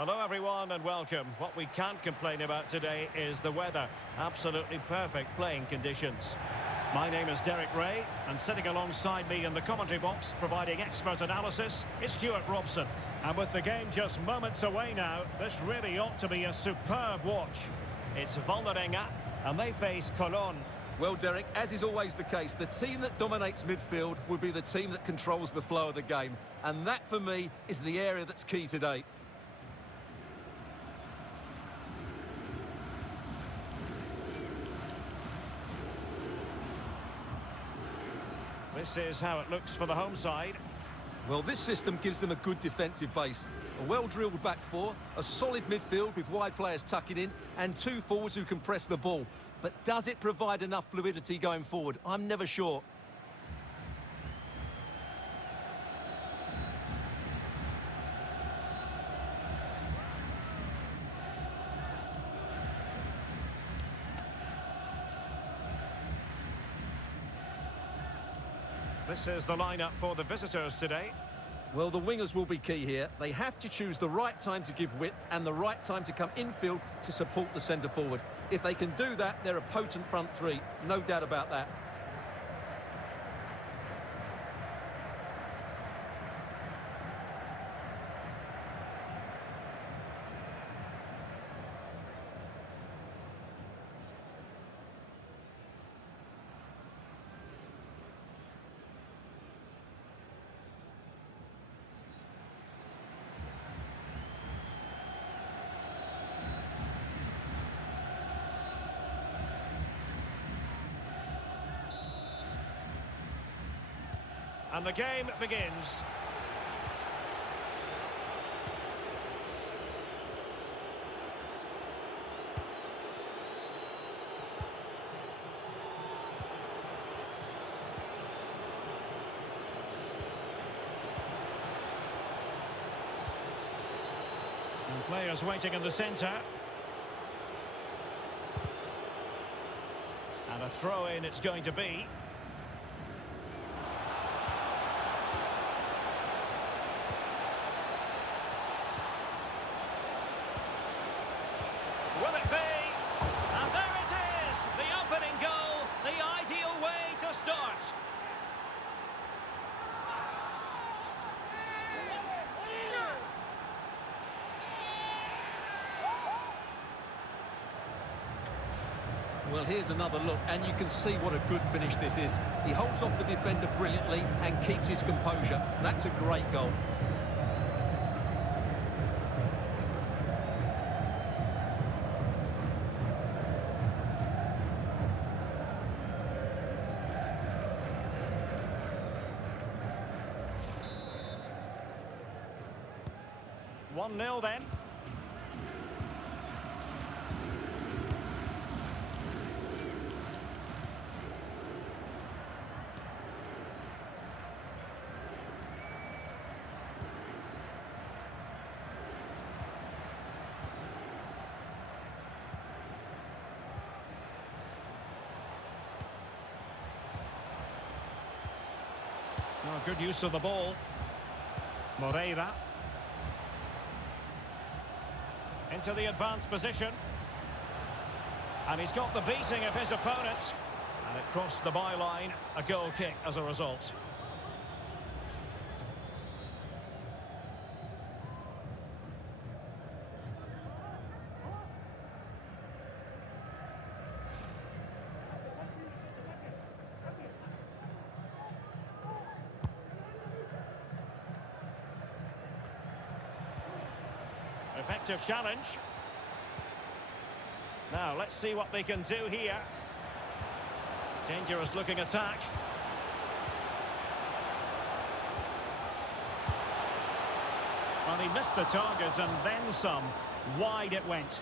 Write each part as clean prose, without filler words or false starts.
Hello everyone and welcome. What we can't complain about today is the weather. Absolutely perfect playing conditions. My name is Derek Ray, and sitting alongside me in the commentary box, providing expert analysis, is Stuart Robson. And with the game just moments away now, this really ought to be a superb watch. It's Vålerenga, and they face Cologne. Well, Derek, as is always the case, the team that dominates midfield will be the team that controls the flow of the game. And that, for me, is the area that's key today. This is how it looks for the home side. Well, this system gives them a good defensive base. A well-drilled back four, a solid midfield with wide players tucking in, and two forwards who can press the ball. But does it provide enough fluidity going forward? I'm never sure. This is the lineup for the visitors today. Well, the wingers will be key here. They have to choose the right time to give width and the right time to come infield to support the centre forward. If they can do that, they're a potent front three. No doubt about that. And the game begins. And players waiting in the centre. And a throw-in it's going to be. Will it be? And there it is! The opening goal, the ideal way to start. Well, here's another look, and you can see what a good finish this is. He holds off the defender brilliantly and keeps his composure. That's a great goal. One 0 then. Oh, good use of the ball. Moreira. Into the advanced position. And he's got the beating of his opponent. And it crossed the byline. A goal kick as a result. Effective challenge. Now, let's see what they can do here. Dangerous looking attack. Well, he missed the target and then some. Wide it went.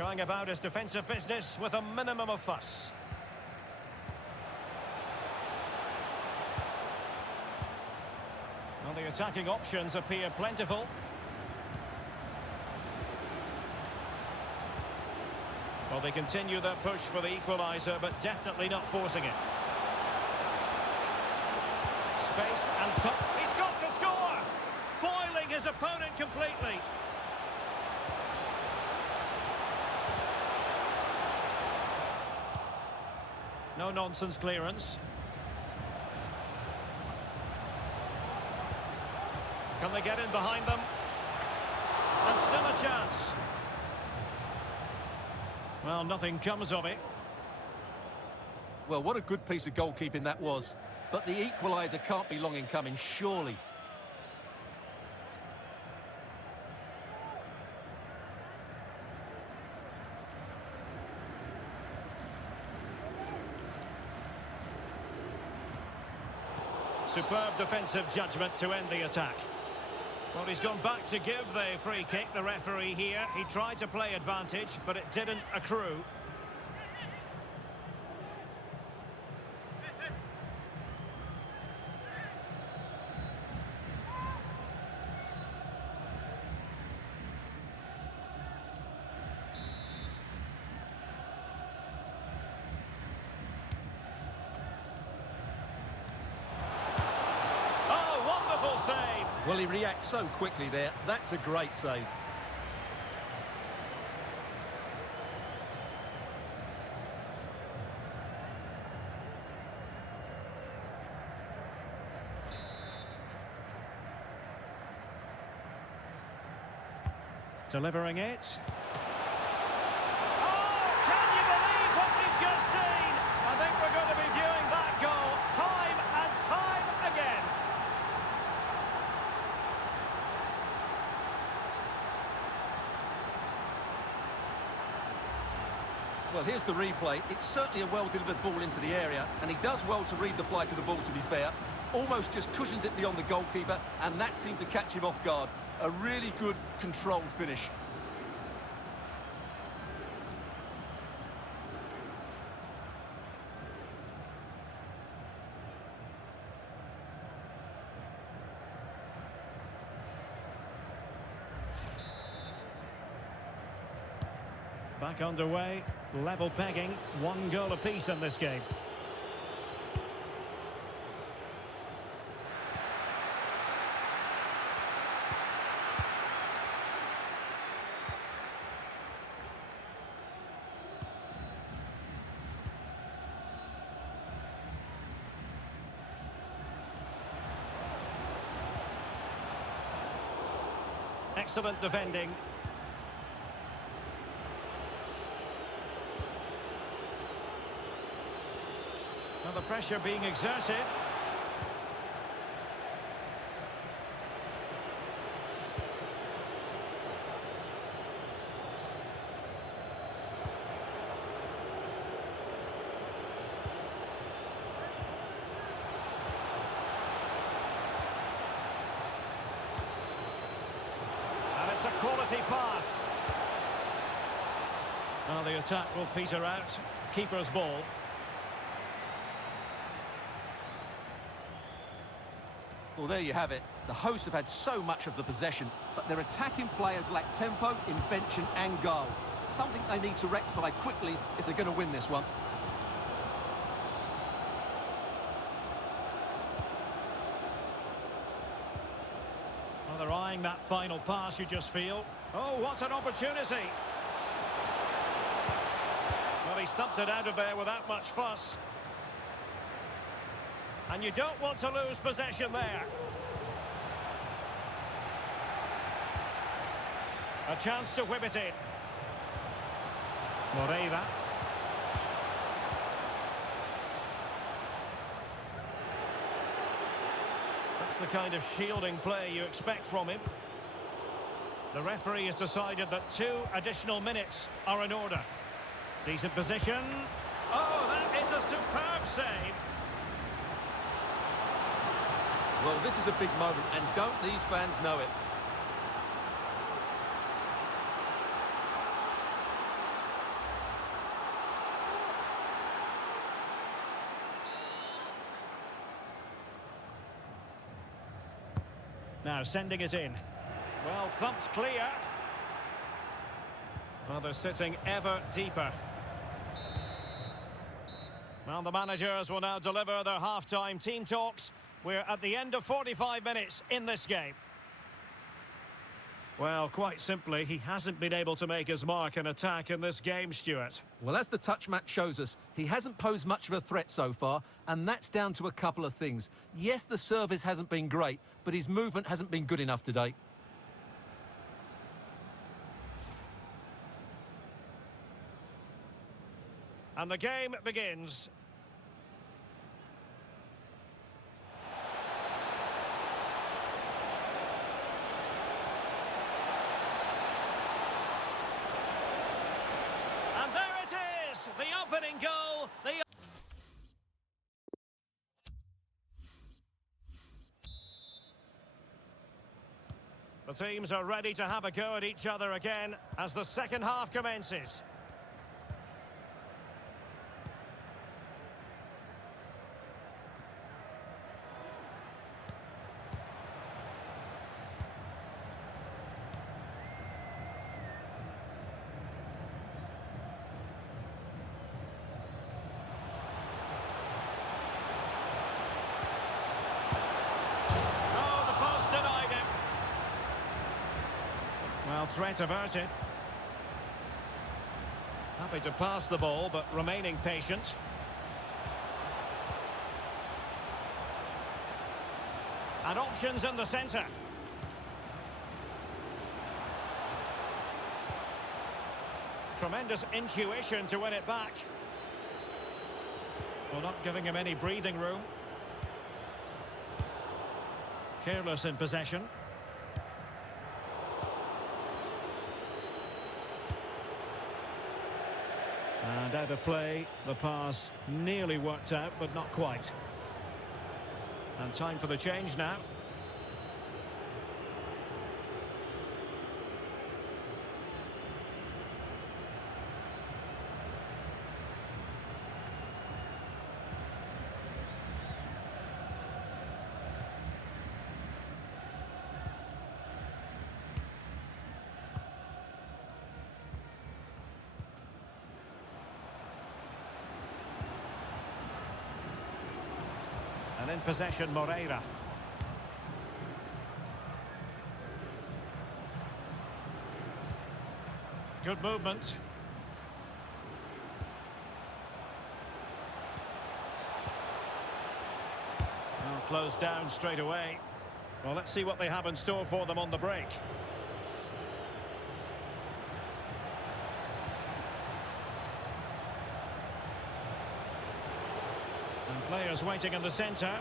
Going about his defensive business with a minimum of fuss. Well, the attacking options appear plentiful. Well, they continue their push for the equaliser, but definitely not forcing it. Space and top. He's got to score! Foiling his opponent completely. No-nonsense clearance. Can they get in behind them? And still a chance. Well, nothing comes of it. Well, what a good piece of goalkeeping that was. But the equaliser can't be long in coming, surely. Superb defensive judgment to end the attack. Well, he's gone back to give the free kick, the referee here. He tried to play advantage, but it didn't accrue. Save. Well, he reacts so quickly there. That's a great save. Delivering it. Oh, can you believe what we've just seen? I think we're going to be viewing that goal time and time again. Well, here's the replay. It's certainly a well-delivered ball into the area, and he does well to read the flight of the ball, to be fair. Almost just cushions it beyond the goalkeeper, and that seemed to catch him off guard. A really good, controlled finish. Back underway, level pegging, 1 goal apiece in this game. Excellent defending. Now the pressure being exerted. And it's a quality pass. Now the attack will peter out. Keeper's ball. Well, there you have it. The hosts have had so much of the possession, but their attacking players lack tempo, invention and goal. Something they need to rectify quickly if they're going to win this one. Well, they're eyeing that final pass, you just feel. Oh, what an opportunity! Well, he stumped it out of there without much fuss. And you don't want to lose possession there. A chance to whip it in. Moreira. That's the kind of shielding play you expect from him. The referee has decided that 2 additional minutes are in order. Decent position. Oh, that is a superb save. Well, this is a big moment, and don't these fans know it? Now sending it in. Well, thumped clear. Well, they're sitting ever deeper. Well, the managers will now deliver their half-time team talks. We're at the end of 45 minutes in this game. Well, quite simply, he hasn't been able to make his mark in attack in this game, Stuart. Well, as the touch map shows us, he hasn't posed much of a threat so far, and that's down to a couple of things. Yes, the service hasn't been great, but his movement hasn't been good enough today. And the game begins. And there it is, the opening goal. The teams are ready to have a go at each other again as the second half commences. Well, threat averted. Happy to pass the ball, but remaining patient. And options in the centre. Tremendous intuition to win it back. Well, not giving him any breathing room. Careless in possession. And out of play, the pass nearly worked out, but not quite. And time for the change now. And in possession, Moreira. Good movement. Well, closed down straight away. Well, let's see what they have in store for them on the break. And players waiting in the centre.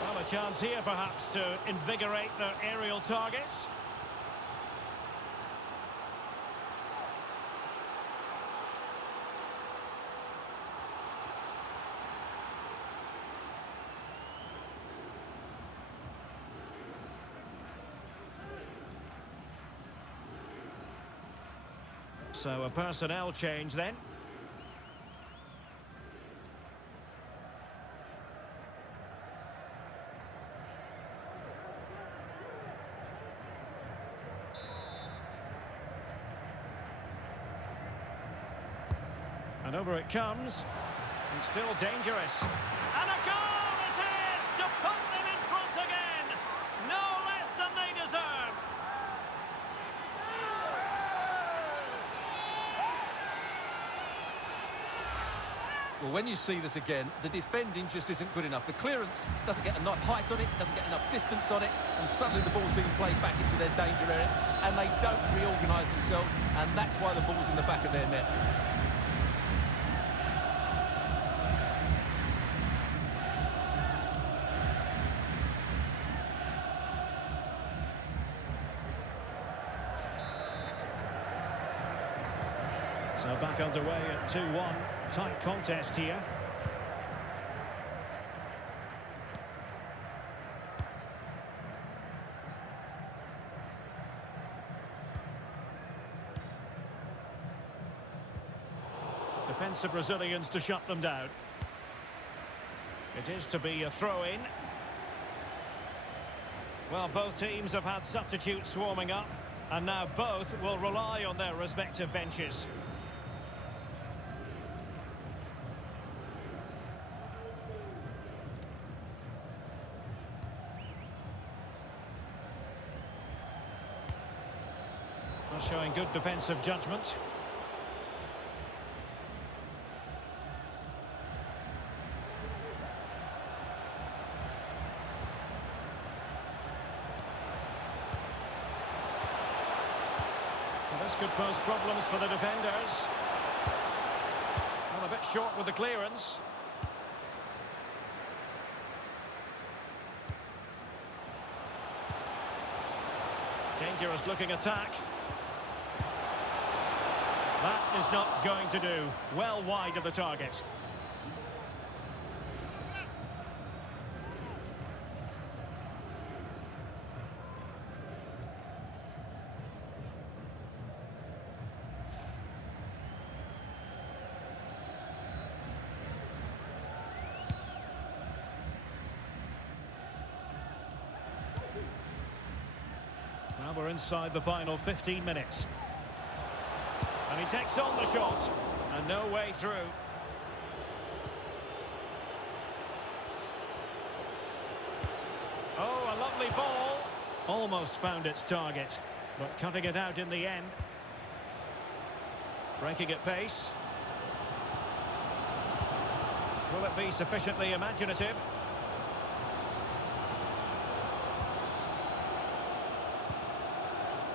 Well, a chance here perhaps to invigorate their aerial targets. So a personnel change then. And over it comes. And still dangerous. And a goal it is to put them in front again. No less than they deserve. Well, when you see this again, the defending just isn't good enough. The clearance doesn't get enough height on it, doesn't get enough distance on it, and suddenly the ball's being played back into their danger area, and they don't reorganise themselves, and that's why the ball's in the back of their net. So back underway at 2-1. Tight contest here. Defensive Brazilians to shut them down. It is to be a throw-in. Well, both teams have had substitutes swarming up, and now both will rely on their respective benches. Well, showing good defensive judgment. This could pose problems for the defenders. Well, a bit short with the clearance. Dangerous looking attack. That is not going to do. Well wide of the target. Now we're inside the final 15 minutes. And he takes on the shot. And no way through. Oh, a lovely ball. Almost found its target, but cutting it out in the end. Breaking at pace. Will it be sufficiently imaginative?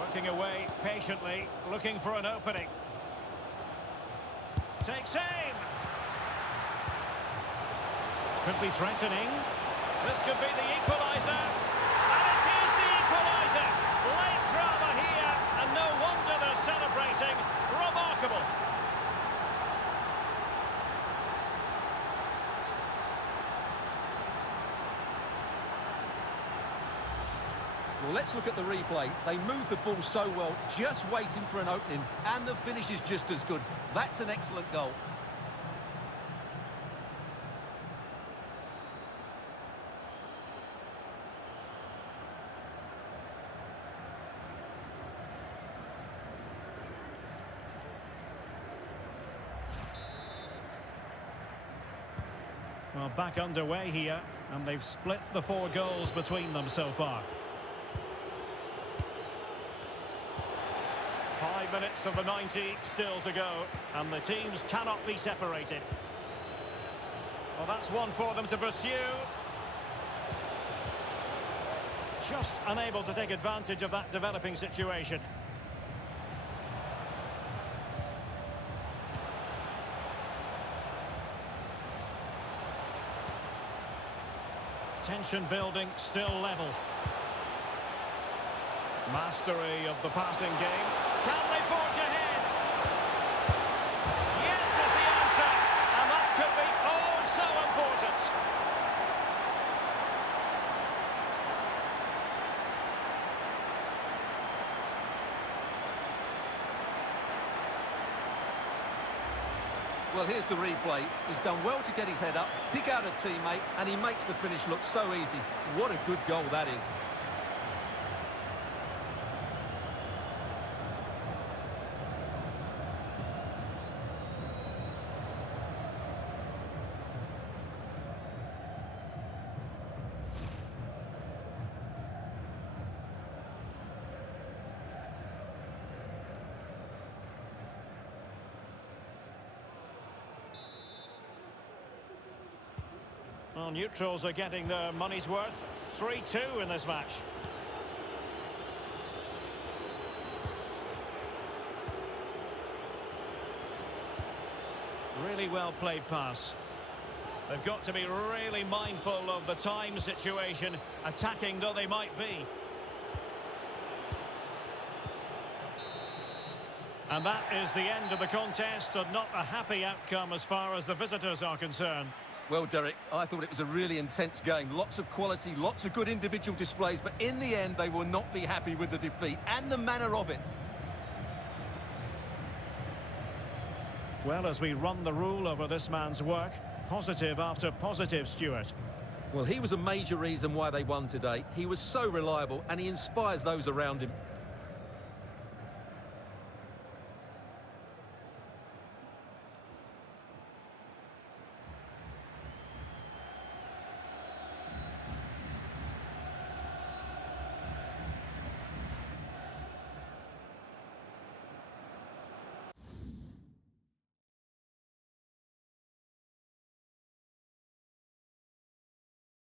Working away patiently, looking for an opening. Takes aim. Could be threatening. This could be the equaliser. And it is the equaliser. Late drama here, and no wonder they're celebrating. Remarkable. Well, let's look at the replay. They move the ball so well, just waiting for an opening, and the finish is just as good. That's an excellent goal. Well, back underway here, and they've split the 4 goals between them so far. 5 minutes of the 90 still to go, and the teams cannot be separated. Well, that's one for them to pursue. Just unable to take advantage of that developing situation. Tension building, still level. Mastery of the passing game. Can they forge ahead? Yes is the answer, and that could be oh so important. Well, here's the replay. He's done well to get his head up, pick out a teammate, and he makes the finish look so easy. What a good goal that is. Well, neutrals are getting their money's worth. 3-2 in this match. Really well played pass. They've got to be really mindful of the time situation, attacking though they might be. And that is the end of the contest, and not a happy outcome as far as the visitors are concerned. Well, Derek, I thought it was a really intense game. Lots of quality, lots of good individual displays, but in the end, they will not be happy with the defeat and the manner of it. Well, as we run the rule over this man's work, Positive after positive, Stuart. Well, he was a major reason why they won today. He was so reliable and he inspires those around him.